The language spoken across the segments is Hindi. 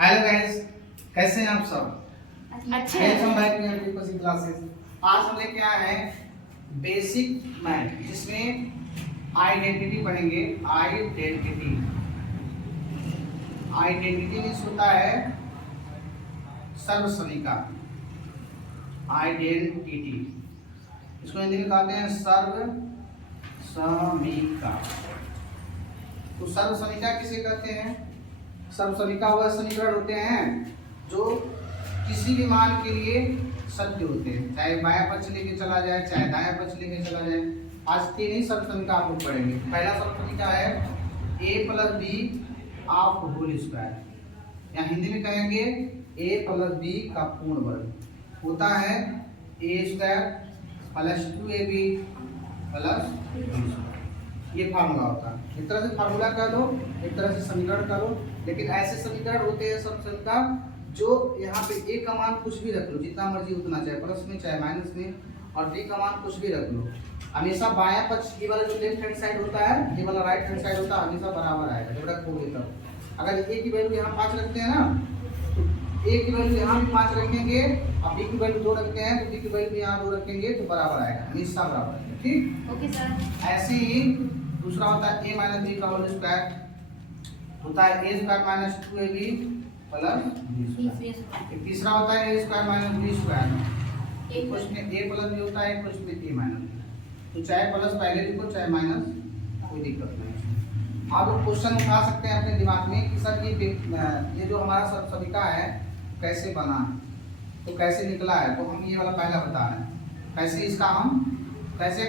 हेलो गाइस, कैसे हैं आप सब? अच्छे welcome back to MP coaching classes. आज हम लेके आए हैं बेसिक मैथ, जिसमें आइडेंटिटी पढ़ेंगे। आइडेंटिटी आइडेंटिटी मीन्स होता है सर्वसमीका। आइडेंटिटी इसको हिंदी में कहते हैं सर्वसमीका। तो सर्वसमीका किसे कहते हैं? सर्वसमीका वह समीकरण होते हैं जो किसी भी मान के लिए सत्य होते हैं, चाहे बायां पक्ष लेके चला जाए चाहे दायां पक्ष लेके चला जाए। आज तीन ही सर्वसमीका आप लोग पढ़ेंगे। पहला सर्वसमीका है a + b of whole square, या हिंदी में कहेंगे a + b का पूर्ण वर्ग होता है a² + 2ab + b²। ये फार्मूला होता है। एक तरह से फार्मूला कर लो, एक तरह से समीकरण कर लो, लेकिन ऐसे समीकरण होते हैं सर्वसमीका जो यहाँ पे a का मान कुछ भी रख लो, जितना मर्जी उतना, चाहे प्लस में चाहे माइनस में, और b का मान कुछ भी रख लो। हमेशा बायां पक्ष ये वाला जो लेफ्ट हैंड साइड होता है, ये वाला राइट हैंड साइड होता है, हमेशा बराबर आएगा जब रखोगे तब। अगर a की वैल्यू यहाँ 5 रखते हैं ना, तो a की वैल्यू यहाँ भी 5 रखेंगे, और b की वैल्यू 2 रखते हैं तो b की वैल्यू यहाँ 2 रखेंगे तो बराबर आएगा, हमेशा बराबर आएगा। ठीक, ओके सर। ऐसे ही दूसरा होता है a - b का होल स्क्वायर, होता है a² - 2ab + b²। तीसरा होता है a² - b²। कुछ में a + b होता है, कुछ में a - b। तो चाहे प्लस पहले लिखो चाहे माइनस, कोई दिक्कत नहीं। आप लोग क्वेश्चन उठा सकते हैं अपने दिमाग में कि सर ये जो हमारा सर्वसमीका है कैसे बना है, तो कैसे निकला है। तो हम ये वाला पहला बता रहे हैं कैसे इसका हम कैसे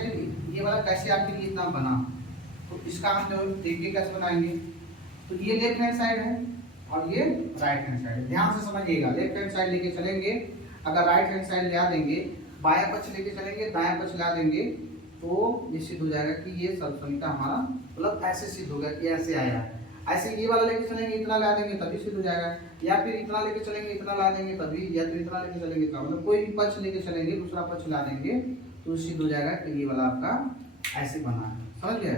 ये वाला कैसे आखिर इतना बना। तो इसका हम जो देखिए कैसे बनाएंगे। तो ये लेफ्ट हैंड साइड है और ये राइट हैंड साइड है। ध्यान से समझिएगा, लेफ्ट हैंड साइड लेके चलेंगे, अगर राइट हैंड साइड ले आ देंगे, बायां पक्ष लेके चलेंगे, दायां पक्ष ला देंगे, तो ये सिद्ध हो जाएगा कि ये सर्वसमीका हमारा मतलब ऐसे सिद्ध होगा कि ऐसे आया। ऐसे ये वाला लेके चलेंगे, इतना ला देंगे तभी सिद्ध हो जाएगा, या फिर इतना लेके चलेंगे इतना ला देंगे तभी, या फिर इतना लेके चलेंगे तो मतलब कोई भी पक्ष लेके चलेंगे, दूसरा पक्ष ला देंगे तो सिद्ध हो जाएगा कि ये वाला आपका ऐसे बना है। समझ गए?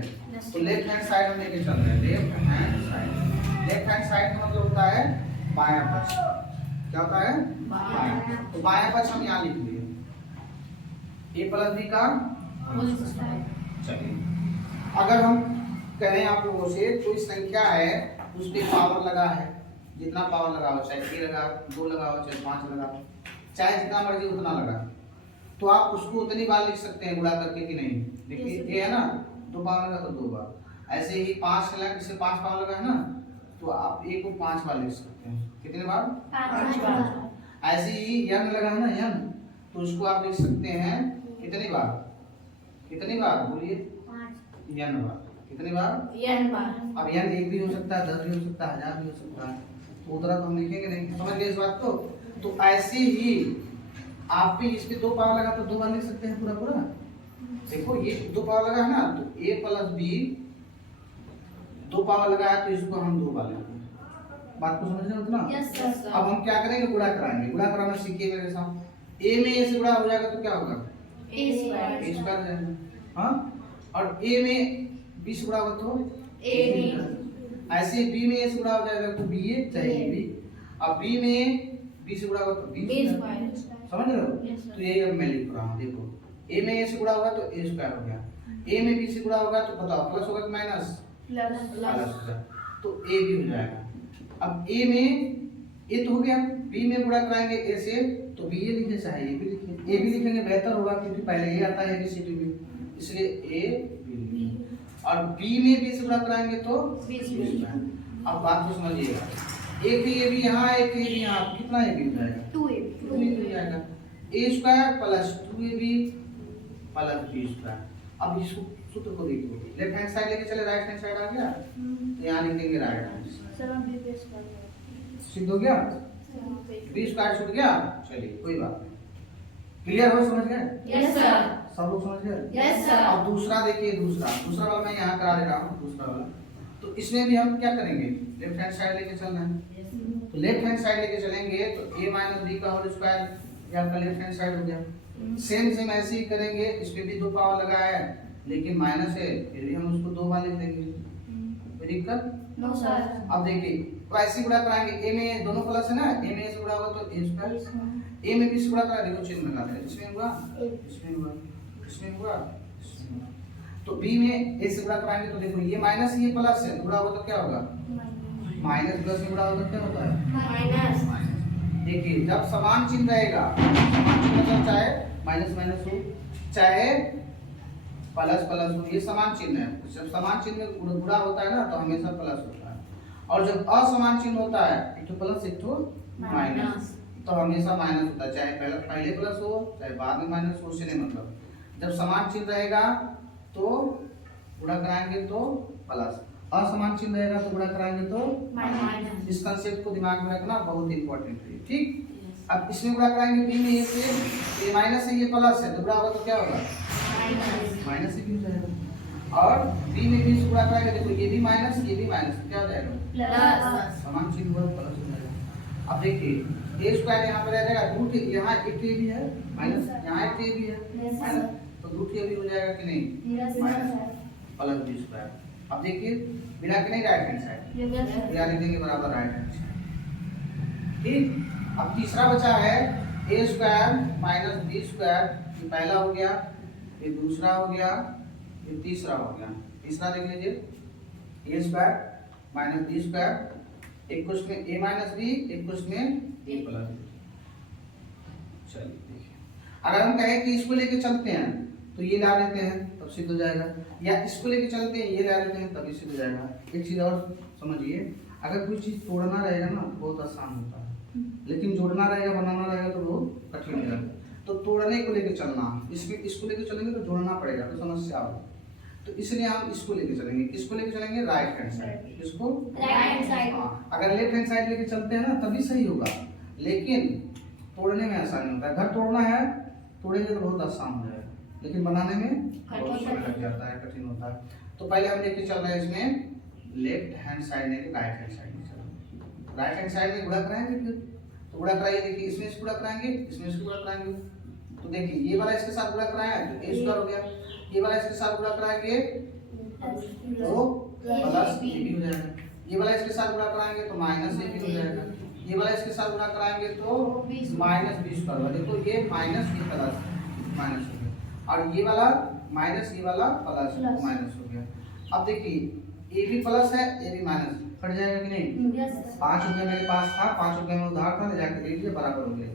तो लेफ्ट हैंड साइड हम लेके चल रहे हैं। Left hand side, left hand side का मतलब होता है बायां पक्ष। क्या होता है? बायां। तो बायां पक्ष हम यहाँ लिख लिए a + b का। चलिए, अगर हम कहें आप लोगों से कोई संख्या है उस पे पावर लगा है, जितना पावर लगाओ, चाहे 3 लगाओ, 2 लगाओ, चाहे 5 लगाओ, चाहे जितना मर्जी उतना लगा, तो आप उसको उतनी बार लिख सकते हैं गुणा करके कि नहीं। देखिए ये है ना, 2 बार लगा तो 2 बार। ऐसे ही 5 लगा, जिससे 5 बार लगा है ना, तो आप a को 5 बार लिख सकते हैं। कितने बार? 5 बार। ऐसे ही n लगा है ना, n, तो उसको आप लिख सकते हैं कितनी बार? कितनी बार बोलिए? 5 n बार। कितनी बार? n बार। अब n 1 भी हो सकता है, 10 भी हो सकता है, 1000 भी हो सकता है, तो उतना तो हम लिखेंगे नहीं। समझ गए इस बात को? तो ऐसे ही आप भी इस पे 2 पावर लगा तो 2 बार लिख सकते हैं पूरा पूरा। देखो ये 2 पावर लगा है ना, तो a + b 2 पावर लगा है तो इसको हम 2 बार लिखेंगे। बात को समझ रहे हो उतना? Yes sir. अब हम क्या करेंगे? गुणा कराएंगे। गुणा कराना सीखिए मेरे साथ। a में a से गुणा हो जाएगा तो क्या होगा? a² हो जाएगा। हाँ, और a में b से गुणा होगा तो ab। ऐसे b में a से गुणा हो जाएगा तो ba चाहे ab। अब b में b से गुणा होगा तो b²। समझ रहे हो? तो यही अब मैं लिख रहा हूँ। देखो a में a से गुणा होगा तो a² हो गया, a में b से गुणा होगा तो बताओ प्लस होगा कि माइनस? प्लस होगा, तो a भी हो जाएगा। अब a में a तो हो गया, b में गुणा कराएंगे a से तो b a लिखे चाहे a भी लिखें। a भी लिखेंगे बेहतर होगा क्योंकि पहले ये आता है ABCD में, इसलिए a b। और b में b से गुणा कराएंगे तो b²। अब बात को समझिएगा, एक a भी यहाँ, एक a भी यहाँ, कितना a भी हो जाएगा? 2a हो जाएगा। a² + 2ab + b²। अब इसको सूत्र को देखो, लेफ्ट हैंड साइड लेके चले, राइट हैंड साइड आ गया, तो यहाँ लिखेंगे राइट हैंड सिद्ध हो गया, b² छूट गया। चलिए कोई बात नहीं, क्लियर हो? समझ गए? Yes sir. सब लोग समझ गए? Yes sir. अब दूसरा देखिए, दूसरा वाला मैं यहाँ करा दे रहा हूँ, दूसरा वाला। तो इसमें भी हम क्या करेंगे? लेफ्ट हैंड साइड लेके चलना है। तो लेफ्ट हैंड साइड लेके चलेंगे तो a - b का होल स्क्वायर, ये आपका लेफ्ट हैंड साइड हो गया। सेम ऐसे ही करेंगे, इस पे भी 2 पावर लगा है लेकिन माइनस है, फिर भी हम उसको 2 बार लिख देंगे। कोई दिक्कत? No sir. अब देखिए तो ऐसे गुणा कराएंगे, ए में दोनों प्लस है ना, ए में ए से गुणा होगा तो ए स्क्वायर, ए में बी से गुणा करा, देखो चिन्ह लगा दे, इसमें हुआ, इसमें हुआ, इसमें हुआ, इसमें हुआ। तो बी में ए से गुणा कराएंगे तो देखो ये माइनस ये प्लस है, गुणा होगा तो क्या होगा, माइनस प्लस में गुणा होगा क्या होता है, माइनस। देखिए जब समान चिन्ह रहेगा, समान चिन्ह मतलब चाहे माइनस माइनस हो चाहे प्लस प्लस हो, ये समान चिन्ह है। जब समान चिन्ह में गुणा होता है ना तो हमेशा प्लस होता है, और जब असमान चिन्ह होता है एक तो प्लस एक तो माइनस, तो हमेशा माइनस होता है, चाहे पहले प्लस हो चाहे बाद में माइनस हो, उससे नहीं मतलब। जब समान चिन्ह रहेगा तो गुणा कराएंगे तो प्लस, असमान चिन्ह रहेगा तो गुणा कराएंगे तो माइनस। इस कंसेप्ट को दिमाग में रखना बहुत इंपॉर्टेंट है, ठीक। अब इसमें गुणा कराएंगे बी में ए से, ये माइनस है ये प्लस है, तो गुणा होगा तो क्या होगा, माइनस से भी हो जाएगा। और बी में बी से गुणा कराएंगे, देखो ये भी माइनस ये भी माइनस, क्या हो जाएगा, प्लस। समान चिन्ह हुआ प्लस हो जाएगा। अब देखिए ए स्क्वायर यहाँ पे रह जाएगा, रूट यहाँ एक ए भी है माइनस, यहाँ एक ए भी है माइनस, तो रूट ए भी हो जाएगा कि नहीं, माइनस प्लस बी स्क्वायर। अब देखिए बिना के नहीं राइट हैंड साइड, बिना लिख देंगे बराबर राइट हैंड साइड, ठीक। अब तीसरा बचा है ए स्क्वायर माइनस बी स्क्वायर, ये पहला हो गया, ये दूसरा हो गया, ये तीसरा हो गया। तीसरा देख लीजिए, ए स्क्वायर माइनस बी स्क्वायर, एक कुछ में ए माइनस बी, एक कुछ में ए प्लस बी। चलिए देखिए, अगर हम कहें कि इसको लेके चलते हैं तो ये ला लेते हैं तब सिद्ध हो जाएगा, या इसको लेके चलते हैं ये ला लेते हैं तभी सिद्ध हो जाएगा। एक चीज और समझिए, अगर कोई चीज तोड़ना रहेगा ना बहुत आसान होता है, लेकिन जोड़ना रहेगा बनाना रहेगा तो बहुत कठिन रहेगा। तो तोड़ने को लेके चलना, इसको लेके चलेंगे तो जोड़ना पड़ेगा तो समस्या होगी, तो इसलिए हम इसको लेके चलेंगे। किसको लेके चलेंगे, राइट हैंड साइड, इसको राइट हैंड साइड। अगर लेफ्ट हैंड साइड लेके चलते हैं ना तभी सही होगा, लेकिन तोड़ने में आसानी होता है। घर तोड़ना है, तोड़ेंगे तो बहुत आसान हो जाएगा, लेकिन बनाने में बहुत समय लग जाता है, कठिन होता है। तो पहले हम लेके चल रहे हैं इसमें लेफ्ट हैंड साइड लेके राइट हैंड साइड में चलो। राइट हैंड साइड में गुणा कराएंगे, फिर तो गुणा कराइए, देखिए इसमें इसको गुणा कराएंगे, इसमें इसको गुणा कराएंगे, तो देखिए ये वाला इसके साथ गुणा कराया तो ए स्क्वायर हो गया, ये वाला इसके साथ गुणा कराएंगे तो प्लस ए भी हो जाएगा, ये वाला इसके साथ गुणा कराएंगे तो माइनस ए भी हो जाएगा, ये वाला इसके साथ गुणा कराएंगे तो माइनस बी स्क्वायर होगा। देखो ये माइनस ये प्लस माइनस हो गया, और ये वाला माइनस ये वाला प्लस माइनस हो गया। अब देखिए ए भी प्लस है ए भी माइनस, कट जाएगा कि नहीं, 5 रुपये मेरे पास था, 5 रुपये में उधार था, ले जाकर दे दीजिए, बराबर हो गया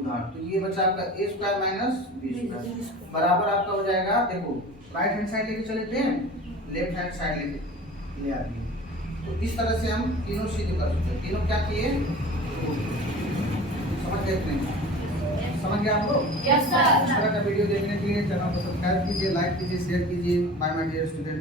उधार। तो ये बचा आपका ए स्क्वायर माइनस बी स्क्वायर बराबर आपका हो जाएगा, देखो राइट हैंड साइड लेके चले थे, लेफ्ट हैंड साइड लेके ले आइए। तो इस तरह से हम तीनों सिद्ध कर सकते हैं। तीनों क्या किए, समझ गए नहीं, समझ गए आप लोग। Yes sir. इस तरह का वीडियो देखने के लिए चैनल को सब्सक्राइब कीजिए, लाइक कीजिए, शेयर कीजिए। Bye my dear student.